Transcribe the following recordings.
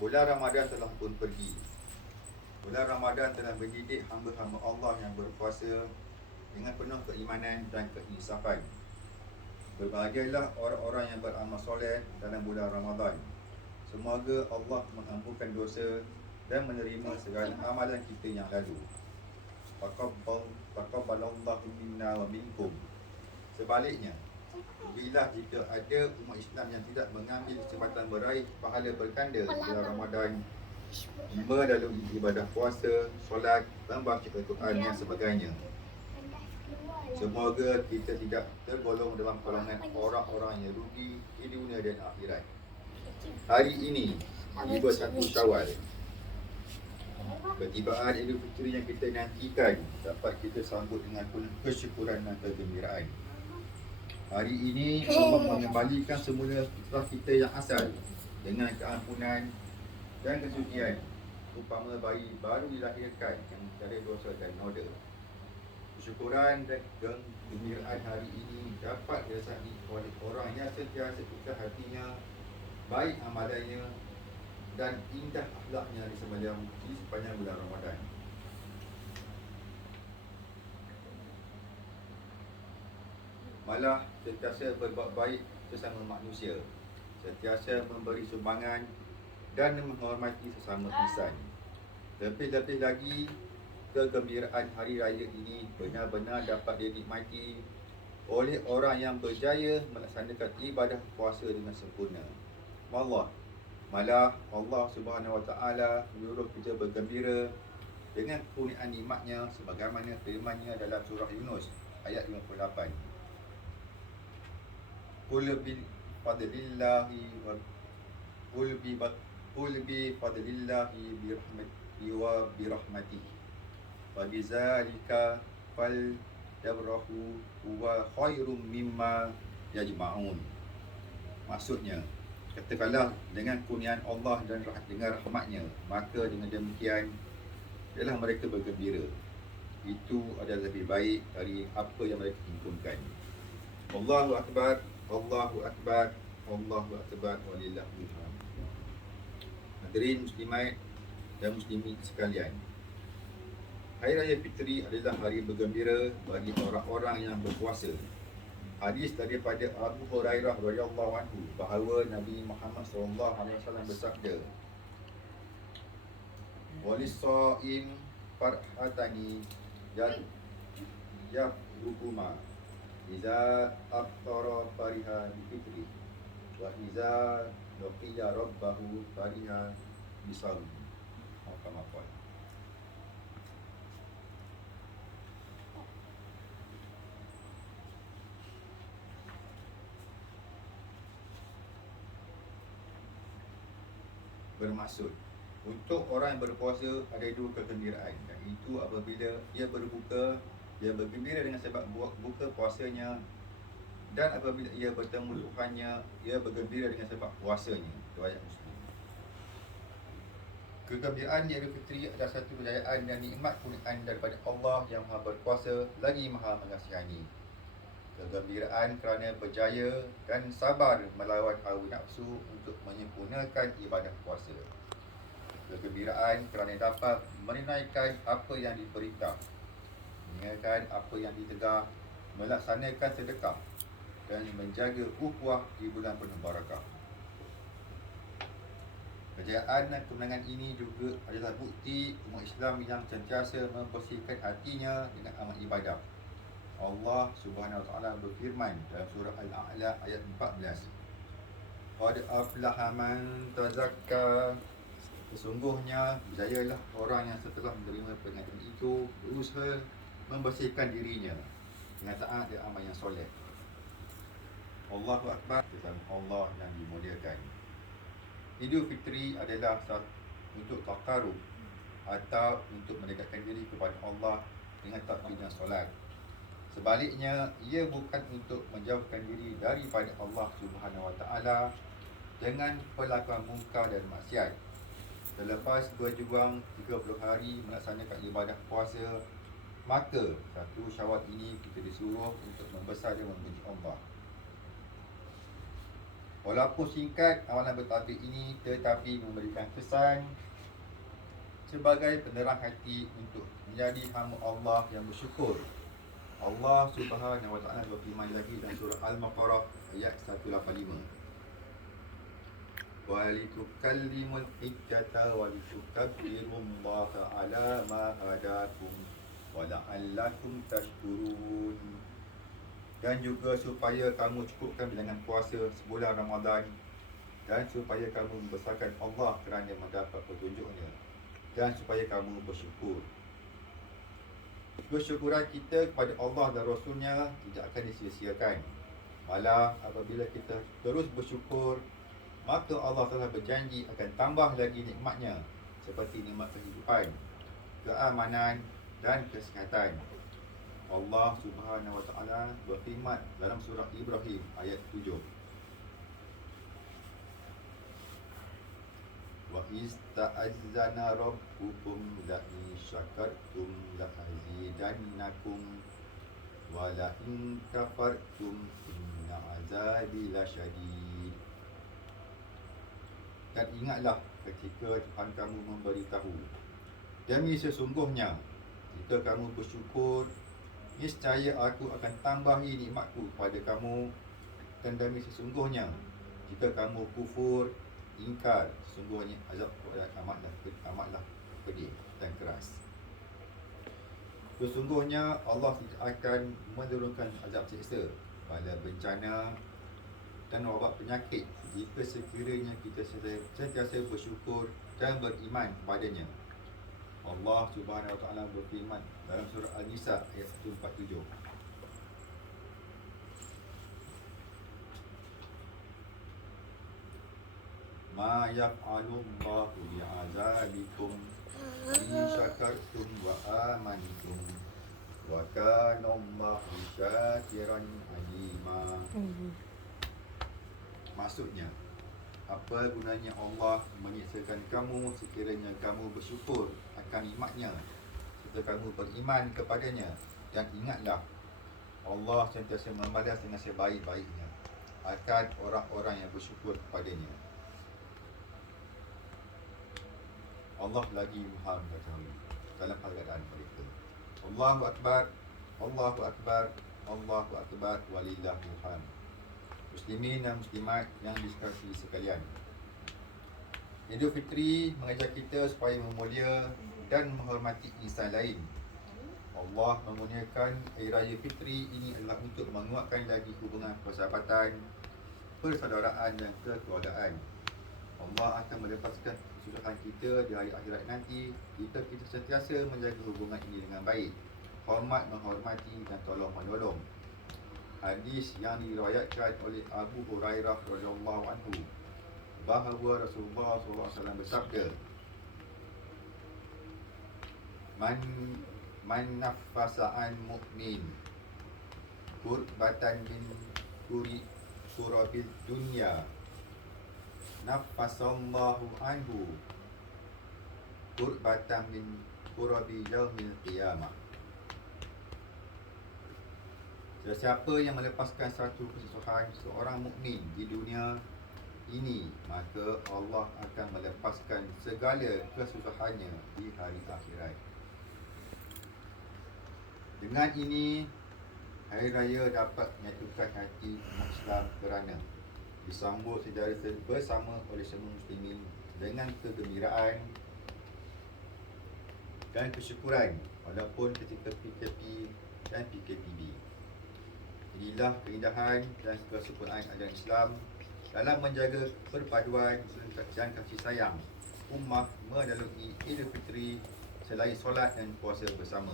Bulan Ramadan telah pun pergi. Bulan Ramadan telah mendidik hamba-hamba Allah yang berpuasa dengan penuh keimanan dan keinsafan. Berbahagialah orang-orang yang beramal soleh dalam bulan Ramadan. Semoga Allah mengampunkan dosa dan menerima segala amalan kita yang lalu. Taqabbalallahu minna wa minkum. Sebaliknya, bila jika ada umat Islam yang tidak mengambil kesempatan meraih pahala berganda bulan Ramadan melalui ibadah puasa, solat, membaca Al-Quran dan sebagainya, semoga kita tidak tergolong dalam kalangan orang-orang yang rugi di dunia dan akhirat. Hari ini, tiba 1 Syawal, ketibaan Idul Fitri yang kita nantikan dapat kita sambut dengan penuh kesyukuran dan kegembiraan. Hari ini Allah mengembalikan semula fitrah kita yang asal dengan keampunan dan kesucian, umpama bayi baru dilahirkan yang tiada dosa dan noda. Kesyukuran dan kegembiraan hari ini dapat dirasai oleh orang yang sentiasa ikhlas hatinya, baik amalannya dan indah akhlaknya di sepanjang bulan Ramadan. Malah sentiasa berbuat baik sesama manusia, sentiasa memberi sumbangan dan menghormati sesama insan. Lebih-lebih lagi, kegembiraan hari raya ini benar-benar dapat dinikmati oleh orang yang berjaya melaksanakan ibadah puasa dengan sempurna. Malah Allah Subhanahu Wa Taala menyuruh kita bergembira dengan kurniaan nikmatnya sebagaimana firman-Nya dalam surah Yunus ayat 58. Qul bi fadlillahi bi rahmatihi wa bizalika falyabrahu huwa khairum mimma yajma'un. Maksudnya, katakanlah dengan kurniaan Allah dan dengan rahmatnya, maka dengan demikian ialah mereka bergembira. Itu adalah lebih baik dari apa yang mereka himpunkan. Allahu Akbar, Allahu Akbar, Allahu Akbar, walillahil hamd. Hadirin muslimat dan muslimin sekalian, Hari Raya Fitri adalah hari bergembira bagi orang-orang yang berpuasa. Hadis daripada Abu Hurairah radhiyallahu anhu bahawa Nabi Muhammad SAW bersabda, "Walis-shaim farhatani yafruhuma iza aftara fariha bi fitri wa iza laqiya rabbahu fariha bi sawm." Kama qala. Bermaksud, untuk orang yang berpuasa ada dua kegembiraan, iaitu apabila ia berbuka, ia bergembira dengan sebab buka puasanya, dan apabila ia bertemu Tuhannya, ia bergembira dengan sebab puasanya. Riwayat Muslim. Kegembiraan di Idul Fitri adalah satu kejayaan dan nikmat kurniaan daripada Allah yang Maha Berkuasa lagi Maha Mengasihani. Kegembiraan kerana berjaya dan sabar melawan hawa nafsu untuk menyempurnakan ibadah puasa. Kegembiraan kerana dapat menunaikan apa yang diperintah, meninggalkan apa yang ditegah, melaksanakan sedekah dan menjaga ukhuwah di bulan penuh barakah. Kejayaan dan kemenangan ini juga adalah bukti umat Islam yang sentiasa membersihkan hatinya dengan amal ibadah. Allah Subhanahu Wa Taala berfirman dalam surah Al-A'la ayat 14, "Qad aflaha man tazakka." Sesungguhnya berjayalah orang yang setelah menerima peringatan itu berusaha membersihkan dirinya dengan taat dan amal yang soleh. Allahu Akbar, Allah yang dimuliakan. Idul Fitri adalah untuk taqarrub atau untuk mendekatkan diri kepada Allah dengan takbir dan solat. Sebaliknya, ia bukan untuk menjauhkan diri daripada Allah Subhanahu Wa Taala dengan perlakuan mungkar dan maksiat. Selepas berjuang 30 hari melaksanakan ibadah puasa, maka 1 Syawal ini kita disuruh untuk membesar dan memuji Allah. Walaupun singkat amalan bertabik ini, tetapi memberikan kesan sebagai penerang hati untuk menjadi hamba Allah yang bersyukur. Allah Subhanahu wa taala berfirman lagi dalam surah Al-Baqarah ayat 185. Wa litukallimul hujjata wa litukabbirullaha ala ma hadakum wa la'allakum tashkurun. Dan juga supaya kamu cukupkan bilangan puasa sebulan Ramadan, dan supaya kamu membesarkan Allah kerana mendapat petunjuknya, dan supaya kamu bersyukur. Kesyukuran kita kepada Allah dan Rasulnya tidak akan disia-siakan. Malah apabila kita terus bersyukur, maka Allah telah berjanji akan tambah lagi nikmatnya, seperti nikmat kehidupan, keamanan dan kesihatan. Allah Subhanahu wa taala berfirman dalam surah Ibrahim ayat 7. Wa ista'azzana rabbukum la in syakartum la azidannakum wa la in kafartum inna azabi lasyadid. Dan ingatlah ketika Tuhan kamu memberitahu, demi sesungguhnya jika kamu bersyukur, niscaya aku akan tambahi nikmatku kepada kamu, dan demi sesungguhnya jika kamu kufur, ingkar, sesungguhnya azab amatlah pedih dan keras. Sesungguhnya Allah tidak akan menurunkan azab siksa, bala bencana dan wabak penyakit jika sekiranya kita sentiasa bersyukur dan beriman padanya. Allah Subhanahu wa taala berfirman dalam surah An-Nisa ayat 147. Ma yaf'alullahu bi'azabikum in syakartum wa amantum wa kana Allahu syakiran alima. Maksudnya, apa gunanya Allah menyiksakan kamu sekiranya kamu bersyukur akan nikmatnya serta kamu beriman kepadanya? Dan ingatlah, Allah sentiasa membalas dengan sebaik-baiknya akan orang-orang yang bersyukur kepadanya. Allah lagi maha mengetahui dalam keadaan mereka. Allahu Akbar, Allahu Akbar, Allahu Akbar, walillahil hamd. Muslimin dan muslimat yang dikasihi sekalian, Idul Fitri mengajar kita supaya memulia dan menghormati insan lain. Allah memuliakan Hari Raya Fitri ini adalah untuk menguatkan lagi hubungan persahabatan, persaudaraan dan kekeluargaan. Allah akan melepaskan kesusahan kita di hari akhirat nanti jika kita sentiasa menjaga hubungan ini dengan baik, hormat menghormati dan tolong menolong. Hadis yang diriwayatkan oleh Abu Hurairah radhiyallahu anhu bahawa Rasulullah SAW bersabda, Man nafasa an mu'min kurbatan min kurabil dunya nafasallahu anhu kurbatan min kurabi yaumil qiyamah. Sesiapa yang melepaskan satu kesusahan seorang mukmin di dunia ini, maka Allah akan melepaskan segala kesusahannya di hari akhirat. Dengan ini, Hari Raya dapat menyatukan hati umat Islam kerana disambut secara bersama oleh semua muslimin dengan kegembiraan dan kesyukuran walaupun ketika PKP dan PKPB. Inilah keindahan dan kesempurnaan ajaran Islam dalam menjaga perpaduan dan kasih sayang ummah melalui Idul Fitri selain solat dan puasa bersama.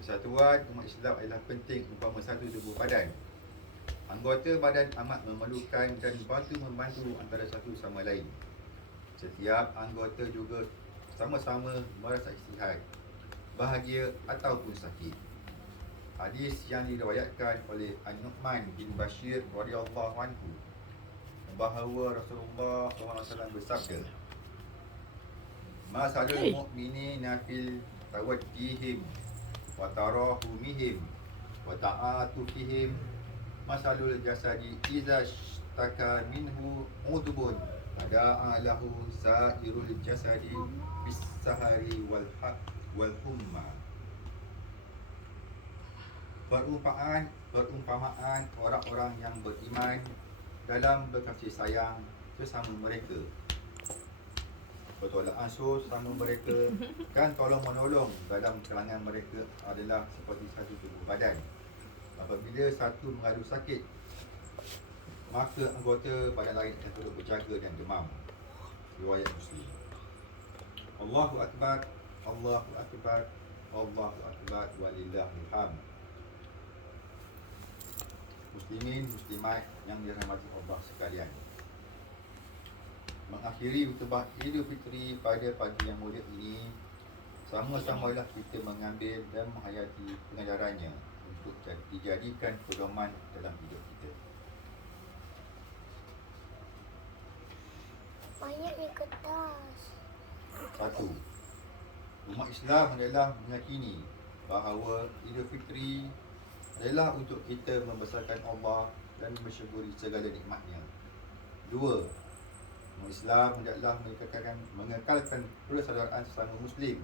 Kesatuan umat Islam adalah penting umpama satu tubuh badan. Anggota badan amat memerlukan dan membantu antara satu sama lain. Setiap anggota juga sama-sama merasa istirahat, bahagia ataupun sakit. Hadis yang diriwayatkan oleh An-Nu'man bin Bashir radhiyallahu anhu bahawa Rasulullah SAW bersabda, Masalul mu'minina fil tawaddihim wa tarahumihim wa ta'atufihim masalul jasadi idza ishtaka minhu udbun ada'a lahu sa'irul jasadi bis sahari wal humma. Perumpamaan orang-orang yang beriman dalam berkasih sayang sesama mereka, bertolak ansur sama mereka, dan tolong menolong dalam kalangan mereka adalah seperti satu tubuh badan. Apabila satu mengadu sakit, maka anggota badan lain akan turut berjaga dan demam. Riwayat Muslim. Allahu Akbar, Allahu Akbar, Allahu Akbar, walillahil hamd. Muslimin, muslimat yang dirahmati Allah sekalian, mengakhiri khutbah Idul Fitri pada pagi yang mulia ini, sama-samalah kita mengambil dan menghayati pengajarannya untuk dijadikan pedoman dalam hidup kita. Banyaknya kertas. 1. Umat Islam adalah meyakini bahawa Idul Fitri adalah untuk kita membesarkan Allah dan mensyukuri segala nikmatnya. 2. Umat Islam hendaklah mengekalkan persaudaraan sesama Muslim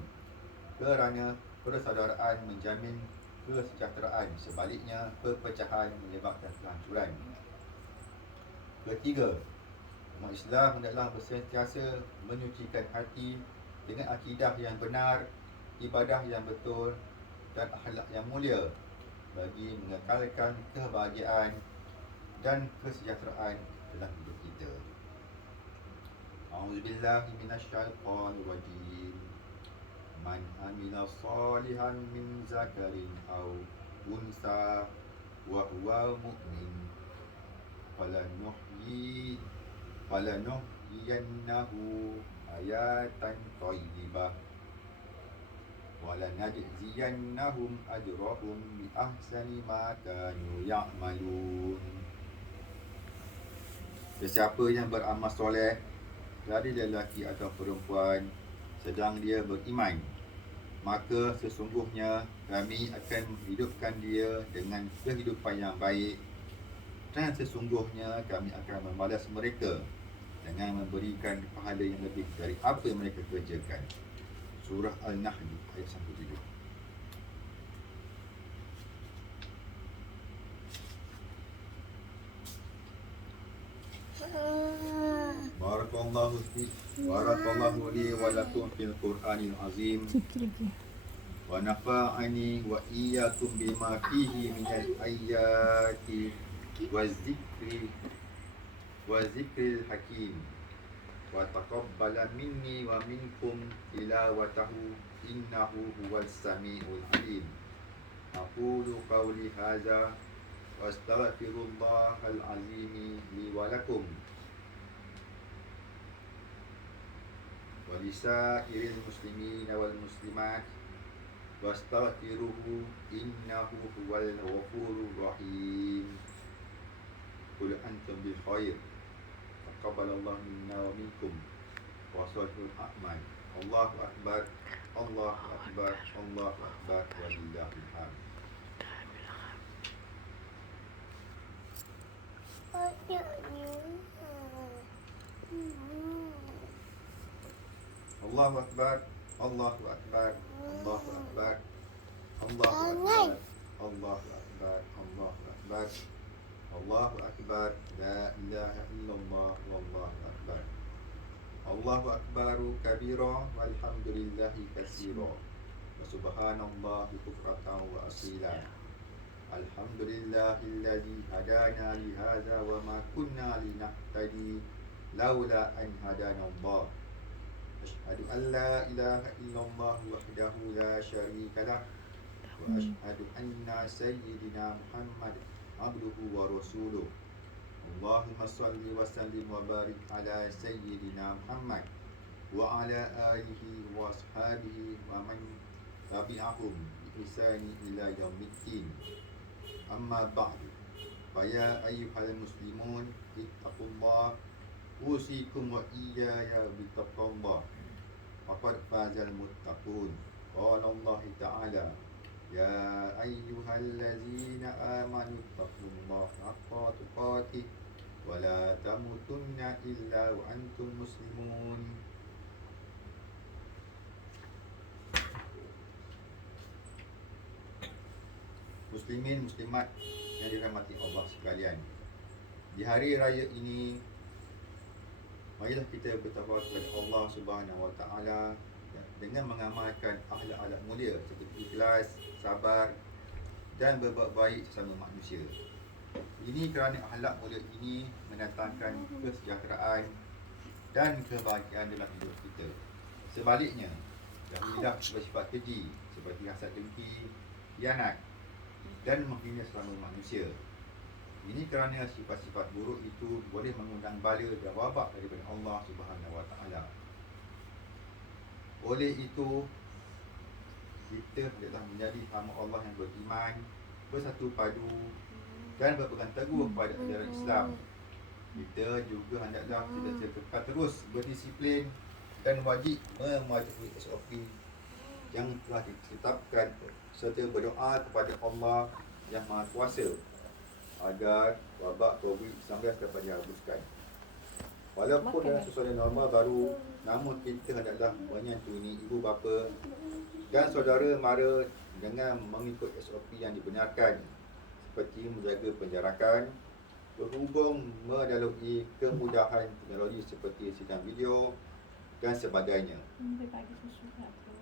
kerana persaudaraan menjamin kesejahteraan, sebaliknya perpecahan menyebabkan kehancuran. 3. Umat Islam hendaklah bersentiasa menyucikan hati dengan akidah yang benar, ibadah yang betul dan akhlak yang mulia bagi mengekalkan kebahagiaan dan kesejahteraan dalam hidup kita. A'udzubillahi minasyaitonirrajim. Man amila salihan min zakarin aw unsa wa huwa mu'min falanuhyiyannahu hayatan thayyibah walanajziyannahum ajrahum bi ahsani ma kanu ya'malun. Sesiapa yang beramal soleh dari lelaki atau perempuan sedang dia beriman, maka sesungguhnya kami akan menghidupkan dia dengan kehidupan yang baik, dan sesungguhnya kami akan membalas mereka dengan memberikan pahala yang lebih dari apa yang mereka kerjakan. Surah Al-Nahl ayat 1. Barakallahu li wa lakum fil Qur'anil azim wa nafa'ani wa iyyakum bima fihi minal ayati wa zikril hakim wa taqabbala minni wa minkum tilawatahu innahu huwas samiul alim. Aqulu qawli hadza wa astaghfirullahal azim li wa lakum wa lisairil muslimin wal muslimat wastaghfiruhu innahu huwal ghafurur rahim. Qul antum bil khair taqabbalallahu minna wa minkum wa salihul a'mal. Allahu akbar, Allahu akbar, Allahu akbar, walillahil hamd. Allahu akbar, Allahu akbar, Allahu akbar, Allahu akbar, Allahu akbar, Allahu akbar, Allahu akbar, la ilaha illallah, wallahu akbar. Allahu akbaru kabira walhamdulillahi katsira wa subhanallahi bukratan wa asila. Alhamdulillahilladzi hadana li hadza wa ma kunna linahtadi laula an hadana Allah. Asyhadu an la ilaha illallah wahdahu la syarika lah wa asyhadu anna sayyidina Muhammad abduhu wa rasuluh. Allahumma salli wa sallim wa barik ala sayyidina Muhammad wa ala alihi wa ashabihi wa man tabi'ahum bi ihsani ila yaumiddin. Amma ba'du. Fa ya ayyuhal muslimun ittaqullah usikum wa iyaya bittaqullah faqad fazal muttaqun. Qala Allah ta'ala ya ayyuhallazina amanu taqullaha haqqa tuqatih ولا تموتن إلا وأنتم مسلمون. Muslimin muslimat yang dirahmati Allah sekalian, di hari raya ini marilah kita bertakwa kepada Allah Subhanahu Wa Taala dengan mengamalkan akhlak-akhlak mulia seperti ikhlas, sabar dan berbuat baik sesama manusia. Ini kerana akhlak mulia ini mendatangkan kesejahteraan dan kebahagiaan dalam hidup kita. Sebaliknya, jauhilah bersifat keji seperti hasad dengki, khianat dan menghina sesama manusia. Ini kerana sifat-sifat buruk itu boleh mengundang bala dan wabak daripada Allah Subhanahu Wa Taala. Oleh itu, kita hendaklah menjadi hamba Allah yang beriman, bersatu padu dan berpegang teguh pada ajaran Islam. Kita juga hendaklah sentiasa kekal terus berdisiplin dan wajib mematuhi SOP yang telah ditetapkan serta berdoa kepada Allah yang Maha Kuasa agar wabak COVID-19 dapat dihapuskan. Walaupun dalam suasana normal baru, namun kita hendaklah menyantuni ibu bapa dan saudara mara dengan mengikut SOP yang dibenarkan, seperti menjaga penjarakan, berhubung melalui kemudahan teknologi seperti sidang video dan sebagainya.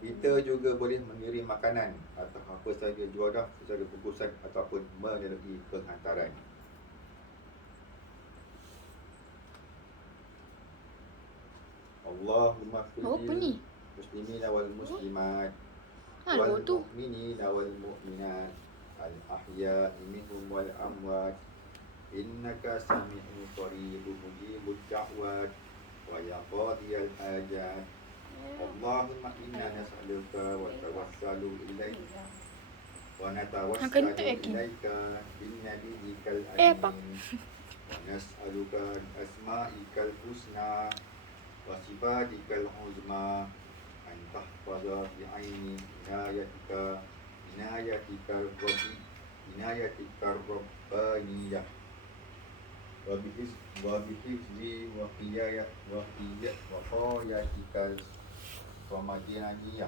Kita juga boleh mengirim makanan atau apa sahaja juadah secara bungkusan ataupun melalui penghantaran. Allahumma kulli muslimin wal muslimat wal mu'minin wal mu'minat al ahya'i minhum wal amwat innaka sami'un qaribun mujibud da'wat wa ya qadiyal hajat. Allahumma inna nas'aluka wa tawassalu ilaika wa natawassalu ilaika bin nabiyyikal amin wa nas'aluka asma'ikal husna wa sifatikal uzma an tahfaza bi aini inayatikal rabbaniyah wa bihifzi wa qayatikal ramadaniyah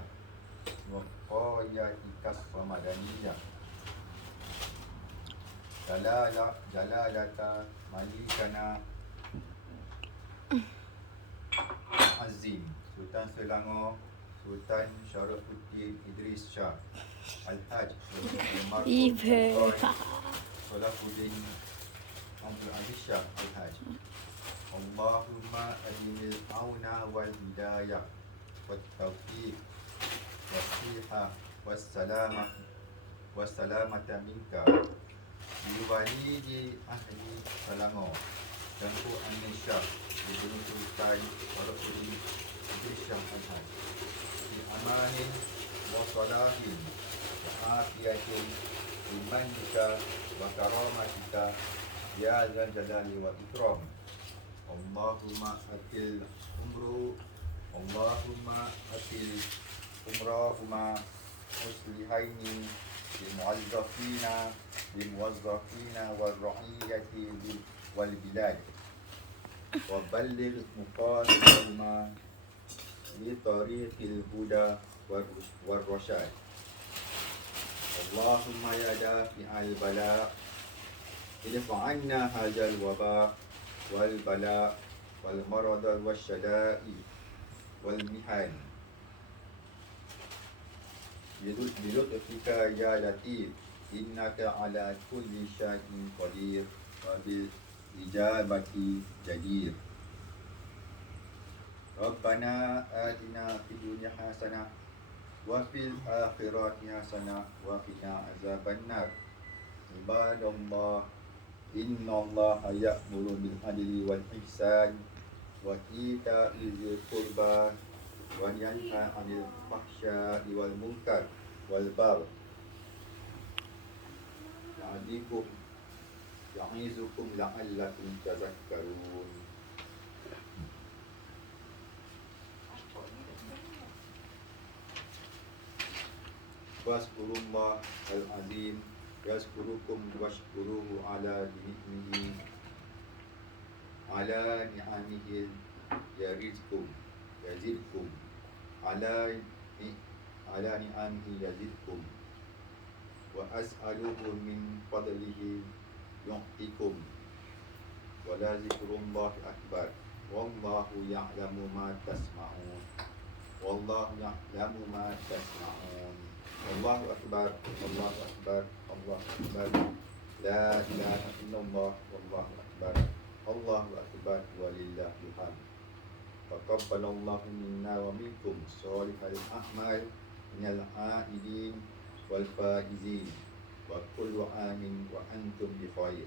jalalata malikana Azim Sultan Selangor Sultan Syarafuddin Idris Shah Al-Haj Salahuddin Abdul Aziz Shah Al-Haj. Allahumma adinil auna wal hidayah wat taufiq was-sihah was-salamata minka liwalidi ahli Selangor Tengku Amin Shah Ibnu Sultan Syarafuddin Idris Shah Al-Haj bi amanin wa salahin wa afiyatin imanika wa karamatika ya zal jalali wa ikram. Allahumma atil umrahuma muslihaini limuwazzafina wal ra'iyati wal bilad wa balligh muqasidahuma li tariqil huda war rasyad. Allahumma ya dafi'al bala idfa' anna hadzal waba wal bala wal marad wasyada'i wal mihan bilutfika ya latif innaka ala kulli syai'in qadir wa bil ijabati jadir. Rabbana atina fid dunya hasanah wa fil akhirati hasanah wa qina azabannar. Ibadallah, innallaha ya'muru bil adli wal ihsan wa ita'i dzil qurba wa yanha 'anil fahsya'i wal munkar wal baghi ya'izukum la'allakum tadhakkarun. Waskurullah al-azim yazkurukum washkuruhu ala ni'mihi ala ni'amihi yazidkum yazidkum ala ni'amihi yazidkum wa as'aluhu min fadlihi yu'tikum wa la zikrullahi akbar wallahu ya'lamu ma tasma'un wallahu ya'lamu ma tasma'un Allahu akbar Allahu akbar Allahu akbar la ilaha illallah wallahu akbar Allahu akbar walillahil hamd taqabbalallahu minna wa minkum shalihal a'mal minal a'idin wal faizin wa kullu amin wa antum bi khair.